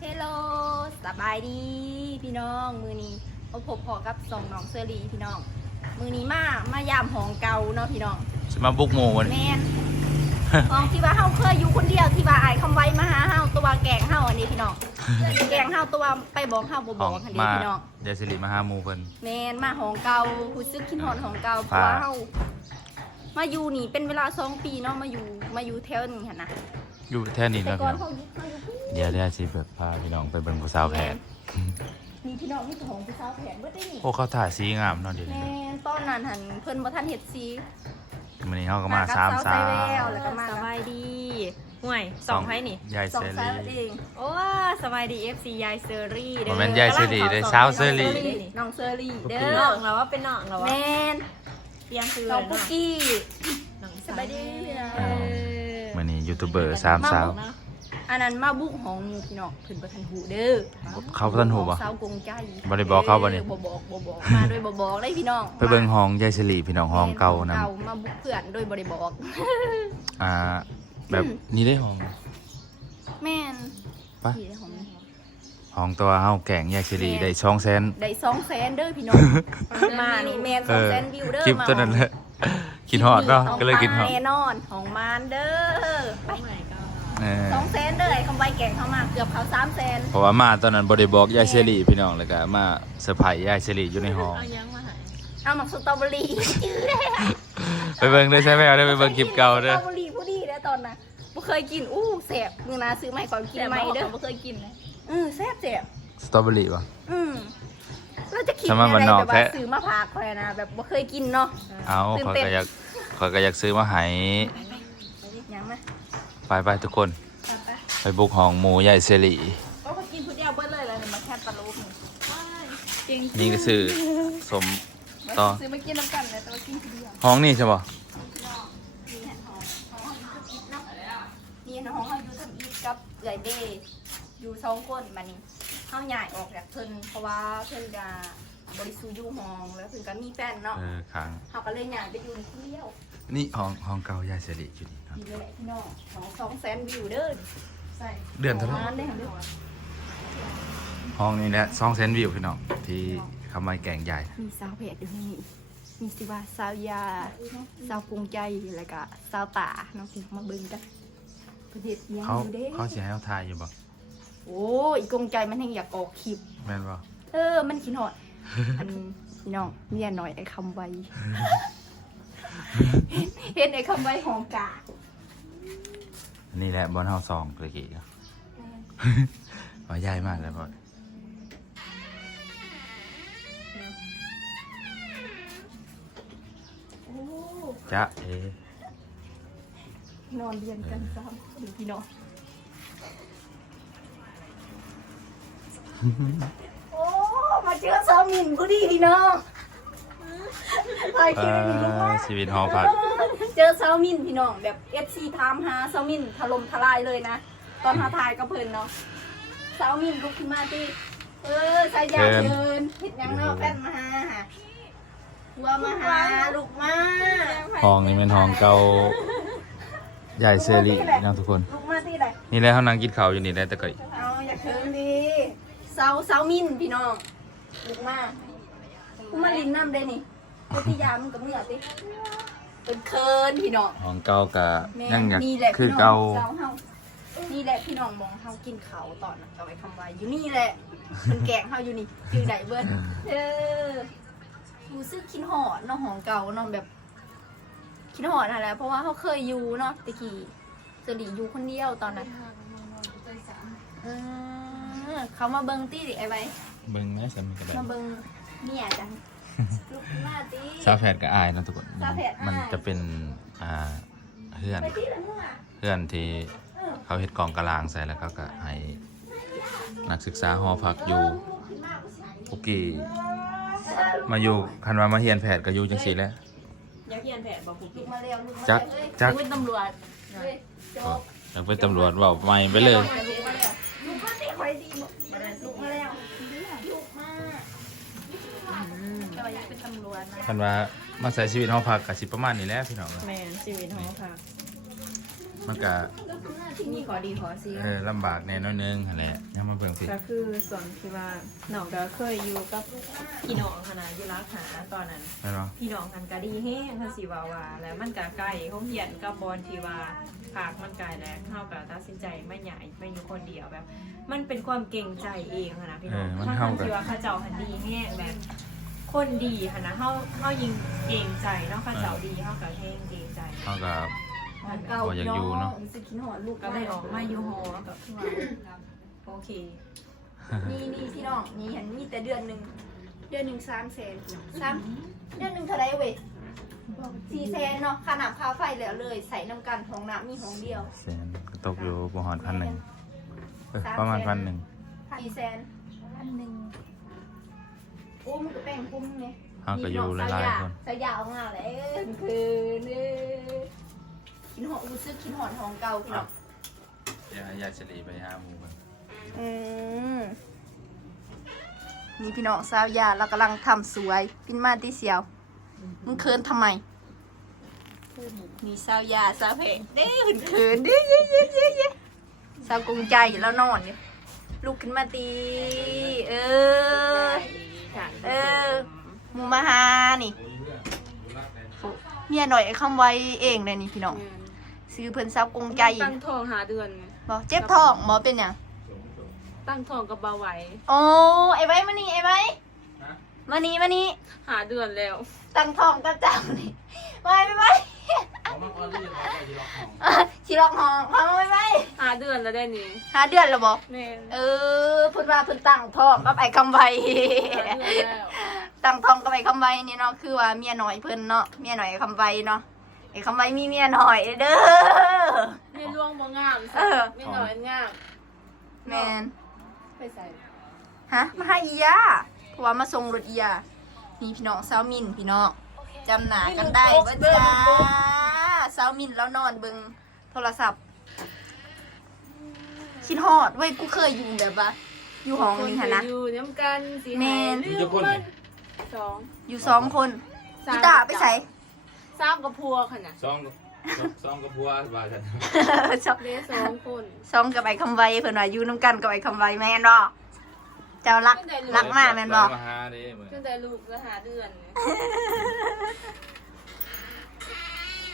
เฮลโลสบายดีพี่น้องมือนี้พบพอกับส่งน้องเซรีพี่น้องมือนี้มายามห้องเก่าเนาะพี่น้อง จะมาบุกโมวัน แมน ห้องที่ว่าเฮาเคยอยู่คนเดียวที่ว่าอายคำไว้มาหาเฮาตัวแกงเฮาอันนี้พี่น้องแกงเฮาตัวไปบอกเฮาบ่บอกอันนี้ มา พี่น้อง เดซิลิมาหาหมูเพิ่น แมนมาห้องเก่าผู้ซึกคิดฮอดห้องเก่าเพราะว่าเฮามาอยู่นี่เป็นเวลา2 ปีเนาะมาอยู่แถวนี้หั่นน่ะ อยู่แท่นี้ แต่ แล้ว ก่ พี่ อน น้อง เขาอยู่ เดี๋ยวสิแบบพาพี่น้องไปเบิ่งผู้สาวแผน มีพี่น้องมีแต่ของผู้สาวแผนเบิดได้นี่ โอ้เขาถ่ายสีงามเนาะเดี๋ยว แม่ นี้ ตอนนั้นหันเพิ่นบ่ทันเฮ็ดซี มื้อนี้เฮาก็มา3 กับ สาว ไซแววแล้วก็มา สบายดีห่วยสองไพ่นี่ ยาย สอ เซ งสาว รี เอง โอ้สบายดี FC ยายเซอรี่เด้ บ่ อ แม่นยายเซรีได้สาวเซรี น้องเซอรี่เด้ น้ อ องเราว่าเป็นน้องเราว่า แม่น เตรียมซื้อ น้องปุกกี้ น้อง สบายดีพี่น้อง มื้อนี้ยูทูบเบอร์3สาว อันนั้นมาบุกของหมู่พี่น้องเพิ่นบ่ทันหูเด้อ เขาบ่ทันหูบ่ สาวกงใจ บ่ได้บอกเขาบ่นี่ บ่บอกมาโดยบ่บอกได้พี่น้อง ไปเบิ่งห้องยายเซรีพี่น้องห้องเก่านํ เก่ามาบุกเพื่อนโดยบ่ได้บอก แบบนี้ได้ห้อง แม่น ปะ ที่ได้ของ ห้องตัวเฮาแกงยายเซรีได้200,000 ได้200,000เด้อพี่น้องมานี่แม่น200,000วิวเด้อ คลิป มา ตัวนั้นแหละกินฮอดเนาะก็เลยกินฮอด แน่นอนของมานเด้อไป ใหม่ก็ 200,000เด้อไอ้คำไว้แกงเข้ามาเกือบเขา300,000 เพราะว่ามาตอนนั้นบริบอกยายเชอรี่พี่น้องแล้วก็มาเซอร์ไพรส์ยายเชอรี่อยู่ในห้อง เอายังมาหาย เอาหมักสตรอเบอรี่จื้อเลย ไปเบิ่งได้ใช่ไหมเอาได้ไปเบิ่งคลิปเก่าเด้อ สตรอเบอรี่ผู้ดีเด้อตอนน่ะบ่เคยกินอู้แซ่บมื้อหน้าซื้อมาให้ก่อนกินใหม่เด้อ บ่เคยกินเลย แซ่บ สตรอเบอรี่ป่ะ เราจะคิด ทำไมมันนอก แบบ แท้ ว่าซื้อมาฝากข่อยนะแบบบ่เคยกินเนาะ เอา ตื่น ขอย เต้น ก็อยากขอยก็อยากซื้อมาให้ ยังไหม ไปทุกคน ไป ไปบุกห้องหมูยายเชอรี่ ก็มากินผู้เดียวเบิดเลยแล้วมาแค่ปลาลูกนี่ จริง นี่ก็ซื้อสมต่อ ซื้อมากินน้ำกันเลยแต่ว่ากินผู้เดียว ห้องนี่ใช่ป่ะ มีแผ่นหอมของอีทเนาะนี่น้องเขาอยู่ทำอีทกับเอื่อยเดย์อยู่2 คนมานี่เขาใหญ่ออกจากเพิ่นเพราะว่าเพิ่นจะบริสุทธิ์อยู่ห้องแล้วเพิ่นก็มีแฟนเนาะ ค้าง เขาก็เลยใหญ่ไปอยู่คนเดียว นี่ห้องเก่ายายเชอรี่อยู่นี่เนาะ ดีเลยแหละพี่น้องของ200,000วิวเด้อใส่ เดือนเท่าไหร่ ล้านได้ค่ะเด้อ ห้องนี้แหละ200,000วิวพี่น้องที่คำว่าแกงใหญ่ มีสาวเพจอยู่นี่มีสิว่าสาวยาสาวกรุงใจแล้วก็สาวตาน้องสิมาเบิ่งกันประเทศยัง เขา อยู่เด้ เขาสิให้เราถ่ายอยู่บ่ โอ้ยกรุงใจมันยังอยากออกคลิป แม่นบ่ มันคิดหอด อันพี่น้องเมียหน่อยไอ้คำไว เห็นไอ้คำไวหอมกา นี่แหละบอนเฮาซองตะกี้เนาะ ว่าใหญ่มากเลยบ่ โอ้ จ๊ะเอน อนเรียนกันซ้ำดูพี่น้องโอ้มาเจอสาวมินกูดีพี่น้องถ่ายคลิปให้ดูมาก ชีวิตหอพัก เจอเซามินพี่น้องแบบ FC ถามหาเซามินถล่มทลายเลยนะ ตอนหาถ่ายกับเพิ่นเนาะเซามินลุกขึ้นมาติใส่ยาเชิญเฮ็ดหยังเนาะแป้นมาหาหัวมาหาลูกมา ห้องนี้เป็นห้องเก่าใหญ่เซรีนะทุกคน ลูกมาติได้ นี่แหละเขานั่งกินข้าวอยู่นี่แหละแต่ก็ เอาอยากเชิญดีเซามินพี่น้องลูกมากูมาลินน้ำเด้นี่เฮ็ดที่ยามันก็เมื่อติเป็นเคินพี่น้อง ห้องเก่าก็ แม่ ยังอยาก นี่แหละ คือ พี่น้ เก่า องเฮานี่แหละพี่น้องมองเฮากินเขาวตอนนั้นเอาไว้คำไว้อยู่นี่แหละมันแกงเฮาอยู่นี่คือไดเบิ้ลรู้สึกคิดหอดเนาะของเก่าเนาะแบบคิดหอดอะไรเพราะว่าเขาเคยอยู่เนาะตะกี้เจอหลีอยู่คนเดียวตอนนั้นเขามาเบิ้งตี้ดิไอ้ไว้ เบิ่งแม่สามีก็ได้ มาเบิ้งเนี่ยจังลูกหน้าตี สาวแพทย์ก็อายนะทุกคน สาวแพทย์อาย มันจะเป็นเพื่อน ไปที่ละมั่ว เพื่อนที่เขาเฮ็ดกองกะลางใส่แล้วเขาก็ให้นักศึกษาหอพักอยู่ปุกกี้มาอยู่คันว่ามาเรียนแพทย์ก็อยู่จังซี่แหละ อยากเรียนแผนบอกคุณ ลูกมาเร็วลูกมา จัก เร็ว จัก เป็นตำรวจ เฮ้ยจบ อยากเป็นตำรวจเว้าใหม่ไปเลย ลูกมาสิคอยดีหมดลูกมาแล้วลูกมาแต่ว่ายังเป็นตำรวจนะ คันว่ามาใช้ชีวิตหอพักก็สิประมาณนี้แหละพี่น้อง แมนชีวิตหอพัก มันก็ มีขอดีขอซี ลำบากแน่นอนนึงหั่นแหละยังมาเบิ่งสิ ก็คือส่วนที่ว่าน้องก็เคยอยู่กับพี่น้องขนาดอยู่รักหาตอนนั้น ได้เนาะ พี่น้องกันก็ดีแห้งค่ะสิว่าแล้วมันก็ใกล้เขาเหียนกับบอลที่ว่าผากมันไกลแล้วเฮาก็ตัดสินใจไม่ใหญ่ไม่อยู่คนเดียวแบบ มันเป็นความเก่งใจเองค่ะนะพี่น้องถ้าที่ว่าเขาเจ้าหันดีแห้งแบบคนดีค่ะนะเฮายิงเก่งใจเนาะเขาเจ้าดีเฮาก็แห้งเก่งใจ เขาก็ เก่า บ่อยากอยู่เนาะ สิกินหอดลูก ก็ได้ออกมาอยู่หอกับพี่ว่าโอเค นี่พี่น้องนี่เห็นมีแต่เดือนหนึ่ง300,000 3เดือนหนึ่งเท่าไรเว้ย400,000เนาะค่าน้ำค่าไฟแล้วเลยใส่น้ำกันห้องน้ำมีห้องเดียว แสนก็ตกอยู่บ่ฮอด1,000ประมาณ1,000 400,000 1,000โอ้มันก็แป้งคุ้มไง เฮาก็อยู่หลายๆคน สายาวงาเลยคือนี่กินหอดรู้สึกกินหอดห้องเก่าพี่น้อง อย่าเฉลี่ยไปหาหมู่กัน นี่พี่น้องสาวยาเรากำลังทำสวยปินมาที่เสียวมึงเคินทำไมมีสาวยาสาวเพงเด้เขินเด้เย้สาวกงใจแล้วนอนเนี่ยลุกขึ้นมาตีหมูมาหานี่เมียหน่อยคำไว้เองเลยนี่พี่น้องซื้อเพิ่นสาวกงใจ ตั้งท้องหาเดือน บอกเจ็บท้องหมอเป็นหยัง ตั้งท้องกับเบาไหว โอ้ไอ้ไว้มานี่ไอ้ไว้มานี่ หาเดือนแล้ว ตั้งท้องกับเจ้านี่ไว้ชิลอกห้องพาไว้ หาเดือนแล้วได้นี่ หาเดือนแล้วบอก แม่น เพิ่นว่าเพิ่นตั้งท้องกับไอ้คำไว้ หาเดือนแล้ว ตั้งท้องกับไอ้คำไว้นี่เนาะคือว่าเมียน้อยเพิ่นเนาะเมียน้อยไอ้คำไว้เนาะไอ้คำไว้มีเมียน้อยเด้อ แม่ล่วงบ่งามแม่น้อยงาม แมน ไปใส่ ฮะมาหาอียาเพราะว่ามาส่งรถอียานี่พี่น้องสาวมินพี่น้องจำหนากันได้ว่าจ้าสาวมินแล้วนอนเบิ่งโทรศัพท์คิดฮอดเว้ยกูเคยอยู่แบบว่าอยู่ห้องนี้ฮะนะ อยู่น้ำกันสิ แม่น ลืมมันสอง อยู่2 คนอีตาไปใส่ สามกับพัวขนาด ซองกับพัวว่ากัน ชอบ เด้2 คน ซองกับไอ้คำไว้เพิ่นว่าอยู่น้ำกันกับไอ้คำไว้แม่นบ่เจ้ารักมากแม่นบ่ มาหาเด้มื้อ ตั้งแต่ลูกแล้วหาเดือนเนี่ย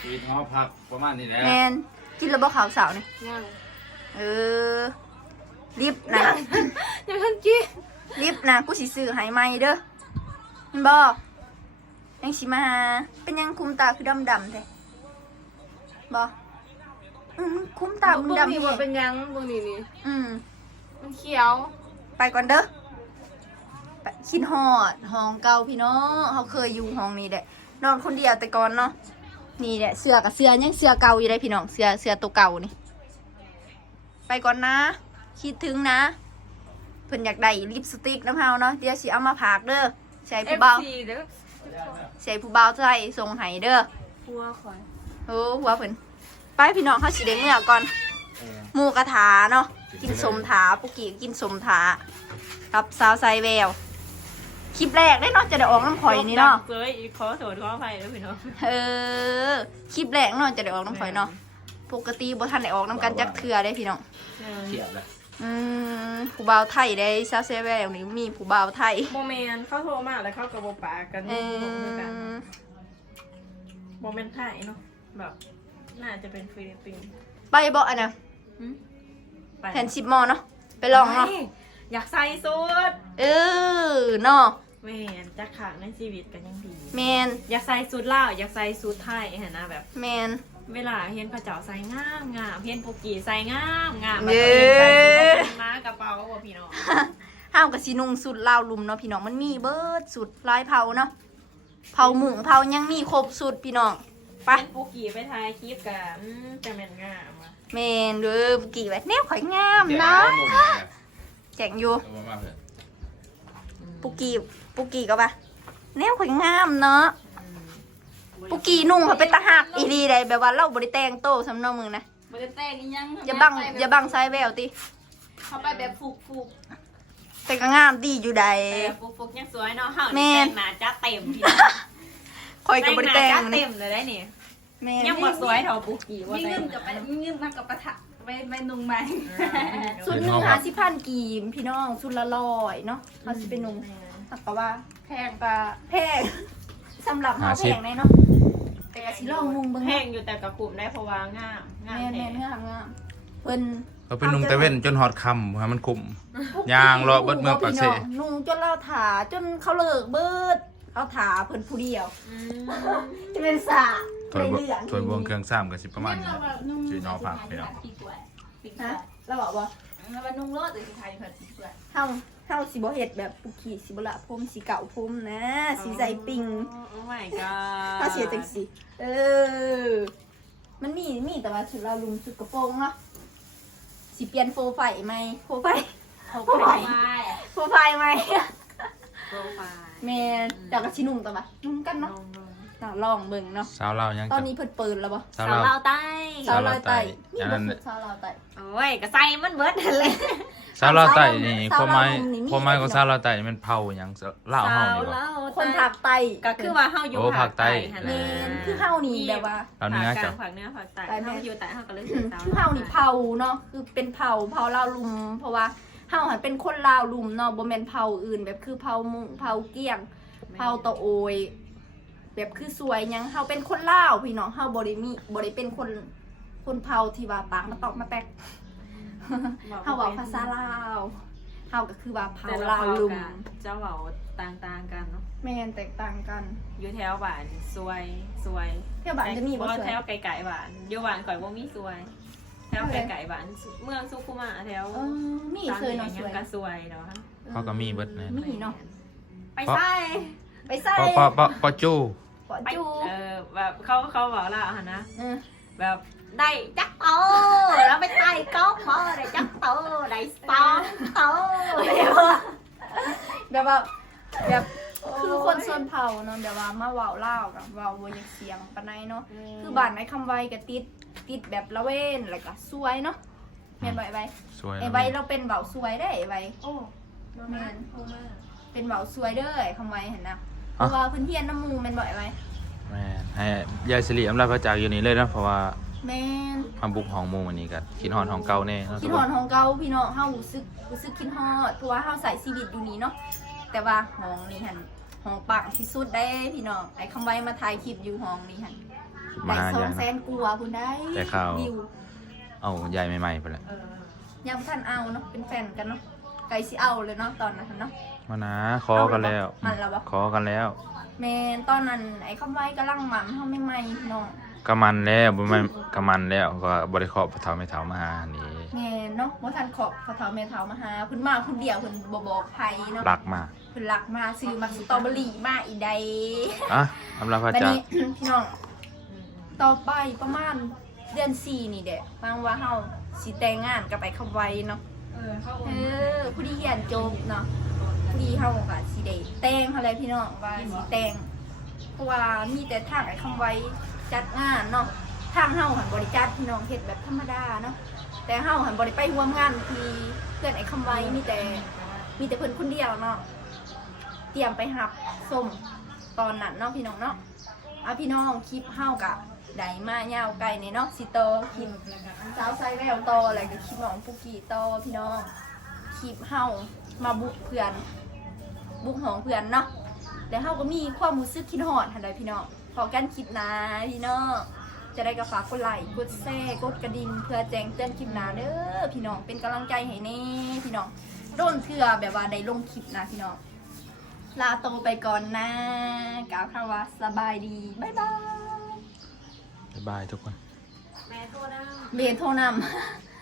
ชีวิตหอพักประมาณนี้แหละ แม่นกินแล้วบ่ขาวสาวนี่ ยัง ลิฟต์นะ ยังทันกิน ลิฟต์นะกูสิซื้อให้ใหม่เด้อเห็นบ่ยังสิมาหาเป็นยังคุมตาคือดำๆแท้บ่มึงคุมตามึง พวก ดำ นี้ แท้ ว่าเป็นยังพวกนี้นี่ มันเขียว ไปก่อนเด้อไปคิดฮอดห้องเก่าพี่น้องเขาเคยอยู่ห้องนี้แหละนอนคนเดียวแต่ก่อนเนาะนี่แหละเสื้อกับเสื้อยังเสื้อเก่าอยู่ได้พี่น้องเสื้อตัวเก่านี่ไปก่อนนะ คิดถึงนะเพิ่นอยากได้ลิปสติกน้ำเฮาเนาะเดี๋ยวสิเอามาผากเด้อใส่ผู้เบา FC เด้อ ใส่ผู้เบาใส่ส่งให้เด้อ พัวคอย หัวเพิ่นไปพี่น้องเขาสิได้เมื่อก่อนหมูกระทาเนาะกินสมถาปุกกี้กินสมถากับสาวไซแววคลิปแรกได้เนาะจะได้ออกน้ำข่อยนี่เนาะ เลยขอโทษขออภัยด้วยพี่น้อง คลิปแรกเนาะจะได้ออกน้ำข่อยเนาะปกติบ่ทันได้ออกน้ำกันจักเทื่อได้พี่น้อง เขียบเลย ผู้บ่าวไทยได้สาวไซแววนี่มีผู้บ่าวไทย โมเมนเขาโทรมาแล้วเขากับโบปากันโมเมนต์ไทยเนาะแบบน่าจะเป็นฟิลิปปินส์ ไปบ่อันน่ะแทน10 มอเนาะไปลองเนาะ อยากใส่สูท เนาะ แม่นจะขาดในชีวิตกันยังดี แมน อยากใส่สูทลาวอยากใส่สูทไทยเห็นนะแบบ แมน เวลาเห็นพระเจ้าใส่งามงามเห็นปุกกี้ใส่งามงาม เย้ มากระเป๋าบ่พี่น้อง ห้ามกับสีนุ่งสุดลาวลุมเนาะพี่น้องมันมีเบิดสุดลายเผาเนาะเผาหมุงเผายังมีครบสุดพี่น้องไป เห็นปุกกี้ไปถ่ายคลิปกันจะแม่นงามอ่ะ แมนเด้อปุกกี้ไว้แนวข่อยงามเนาะแจงอยู่ปุกกี้ก็ปะแนวข่อยงามเนาะปุกกี้นุ่งเขาเป็นตาหักอีดีได้แบบว่าเราบริแต่งโตสำเนามึงนะ บ่ได้แต่งอีหยัง อย่าบังซ้ายแววติ เข้าไปแบบฟุก แต่ก็งามดีอยู่ใด แต่ปุกยังสวยเนาะเฮา แม่ แต่งหน้าจัดเต็มพี่น้อง ข่อยก็บริแต่ง จัด นี่ เต็มเลยได้นี่ แม่ ยังบ่สวยเท่าปุกกี้ว่า มี แต่ เงินกับไปมีเงินมากับประทะไปนุ่งใหม่ สุ สุ ด ด หนึ่ง50,000 กีบพี่น้องสุดละ100เนาะเขาสิไปนุ่งแต่ก็ว่าแพงก็แพงสำหรับเฮาแพงแน่เนาะแต่ก็สิลองนุ่งเบิ่ง แพ เนาะ งอยู่แต่กับกลุ่มได้เพราะว่างามงาม แม่ แท้ นงามเพิ่น เราไปนุ่งตะเว้นจนฮอดค่ำให้มันคุ้มย่างเลาะเบิดเมืองปากเซ่ นุ่งจนเราถาจนเขาเลิกเบิดเขาถาเพิ่นผู้เดียว อืม จะเป็นสา ถวยบ ในเรื่อง ถวยบวงเครื่องซ้ำก็สิประมาณนี้ชื่อนอฝากพี่น้อง ฮะแล้วบอกว่า แล้วมันนุ่งรอดหรือสิไทยเพิ่นเพื่อน เฮาสิบ่เฮ็ดแบบปุกขี้สิบ่ละผมสิเก่าผมนะสิใส่ปิง โอ้ my god ถ้าเสียจังสิมันมีแต่ว่าชุดเราลุมชุดกระโปรงเนาะสิเปลี่ยนโฟไฟไหมโฟไฟ โปร โฟไฟ ไฟล์ โฟไฟไหม โปรไฟล์ แม่เดี๋ยวก็ชินุ่งตัวปะนุ่งกันเนาะลองเบิ่งเนาะ สาวเรายัง ตอนนี้เพิ่นเปิดแล้วบ่ สาว สาว เรา ลาวใต้ สาวลอยไต่ อย่า นี่ งนั้น บ่คือสาวลอยไต่ โอ้ยก็ใส่มันเบิดนั่นเลย สาวเราใต้นี่ สาว ความห เรา มาย นี่มี ความหมายของสาวเราใต้นี่มันเผาหยังลาวเฮานี่บ่ ลาว คนภาคใต้ ก็คือว่าเฮาอยู่ โอ้ภาคใต้ หั่น แม่ น่ะ นคือเฮานี่แบบว่า เราเนื้อ ภาคก จ้ะ ลางภาคเหนือภาคใต้ ใต้แม่ เฮาอยู่ใต้เฮาก็เลย คื ใส่ อ สาว เฮานี่เผาเนาะคือเป็นเผาลาวลุม เพราะว่าเฮาหันเป็นคนลาวลุมเนาะบ่แม่นเผาอื่นแบบคือเผามุงเผาเกี้ยงเผาตะโอยแบบคือสวยหยังเฮาเป็นคนลาวพี่น้องเฮาบ่ได้เป็นคนเผาที่ว่าปากมาตอกมาแตกเฮาเว้าภาษาลาวเฮาก็คือว่าเผา แต่ละ ลาว เผ่า ลุม กันเจ้าเว้าต่างๆกันเนาะ แม่นแตกต่างกัน อยู่แถวบ้านสวย เที่ยวบ้านจะมีบ่สวย แถวไกลๆบ้านอยู่บ้านข่อยบ่มีสวย แถวไกลๆบ้านเมืองสุขุมะแถว มีเคยเนาะสวย ก็สวยเนาะ เขาก็มีเบิดแน่ มีเนาะ ไปใส่ ไปใส่ ปอจู ปอ ไป จู แบบเขาบอกแล้วอะนะ เออ แบบได้จักโตแล้วไปใต้ก๊อกพอได้จักโตได้สองโต แบบว่าแบบคือคนส่วนเผ่าเนาะแบบว่ามาเว้าลาวกับเว้าบ่อยากเสียงปานใดเนาะคือบ้านไหนคำไว้ก็ติดแบบละเว้นแล้วก็สวยเนาะแม่นบ่ไอ้ใบ สวย ไอ้ใบเราเป็นเว้าสวยได้ไอ้ใบ โอ้ แม่นเป็นเว้าสวยเด้อไอ้คำไว้เห็นนะเพราะว่าเพิ่นเฮียนน้ำหมู่แม่นบ่ไอ้ใบ แม่ให้ยายสิริอำลาพระจากอยู่นี่เลยนะเพราะว่า แม่น มาบุกห้องหมู่วันนี้ก็คิดฮอดห้องเก่าแน่เนาะ คิดฮอดของเก่าพี่น้องเฮารู้สึกคิดฮอดเพราะว่าเฮาใส่ชีวิตอยู่นี่เนาะแต่ว่าห้องนี้หั่นห้องปังที่สุดได้พี่น้องไอ้คำไว้มาถ่ายคลิปอยู่ห้องนี้หั่น มา ได้ หา สอ ยัง ง แสนกว่าคุณได้ แต่ข่าว วิว เอายายใหม่ๆไปแล้ว ยังบ่ท่านเอาเนาะเป็นแฟนกันเนาะไกลสิเอาเลยเนาะตอนนั้นเนาะ มานะขอกันแล้ว มันแล้วบ่ ขอกันแล้ว แม่นตอนนั้นไอ้คำไว้กำลังหมันเฮาใหม่ๆพี่น้อง ก็มันแล้วบ่แม่นก็มันแล้วก็บ่ได้ขอพระเฒ่าแม่เฒ่ามาหานี่ แม่นเนาะบ่ทันขอบพ่อเฒ่าแม่เฒ่ามาหาเพิ่นมาคนเดียวเพิ่นบ่บอกไผเนาะ รักมาก เพิ่นรักมาซื้อมักสตรอเบอรี่มาอีใด อ่ะอำลาพระ บัด จาก นี้ พี่น้องต่อไปประมาณเดือน4นี่แหละฟังว่าเฮาสิแต่งงานกับไอ้คำไว้เนาะ เขา ผู้ที่เรียนจบเนาะผู้ที่เฮาก็สิได้แต่งเฮาแหละพี่น้องว่าสิแต่งเพราะว่ามีแต่ทางไอ้คำไว้จัดงานเนาะทางเฮาหันบริจัดพี่น้องเฮ็ดแบบธรรมดาเนาะแต่เฮาหันบ่ได้ไปร่วมงานที่เพื่อนไอ้คำไว้มีแต่เพิ่นคนเดียวเนาะเตรียมไปรับส้มตอนนั้นเนาะพี่น้องเนาะพี่น้องคลิปเฮากะได้มายาวไกลนี่เนาะสิโตคลิปสาวไซแววโตอะไรก็คลิปน้องปุกกี้โตพี่น้องคลิปเฮามาบุกเพื่อนบุกห้องเพื่อนเนาะแต่เฮาก็มีความรู้สึกคิดฮอดหั่นได้พี่น้องพอกันคลิปหน้าพี่น้องจะได้ก็ฝากกดไลค์กดแชร์กดกระดิ่งเพื่อแจ้งเตือนคลิปหน้าเด้อพี่น้องเป็นกำลังใจให้แน่พี่น้องโดนเถื่อแบบว่าได้ลงคลิปนะพี่น้องลาโตวไปก่อนนะกล่าวคำว่าสบายดีบ๊ายบาย บ๊ายบายทุกคน แม่โทษนะ เบนโทรนำ